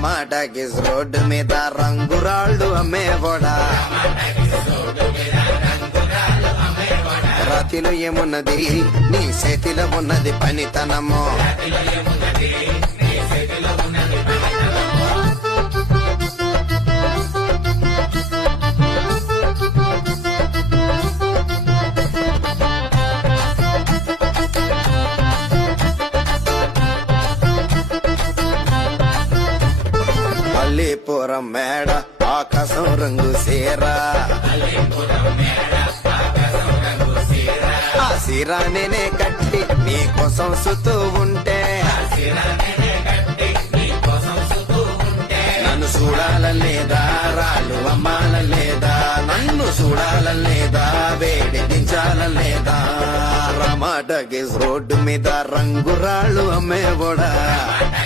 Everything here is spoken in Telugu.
టమాటాకిస్ రోడ్డు మీద రంగురాళ్ళు అమ్మేవాడా రాతిలో ఏమున్నది నీ చేతిలో ఉన్నది పనితనము అల్లీపురం మేడ ఆకాశం రంగు సీరా ఆ సీరా నేనే కట్టి నీ కోసం సుతూ ఉంటే నన్ను చూడాలలేదా రాళ్ళు అమ్మాలలేదా నన్ను చూడాలలేదా వేడి దించాలలేదా టమాటాకిస్ రోడ్డు మీద రంగురాళ్ళు అమ్మేవాడా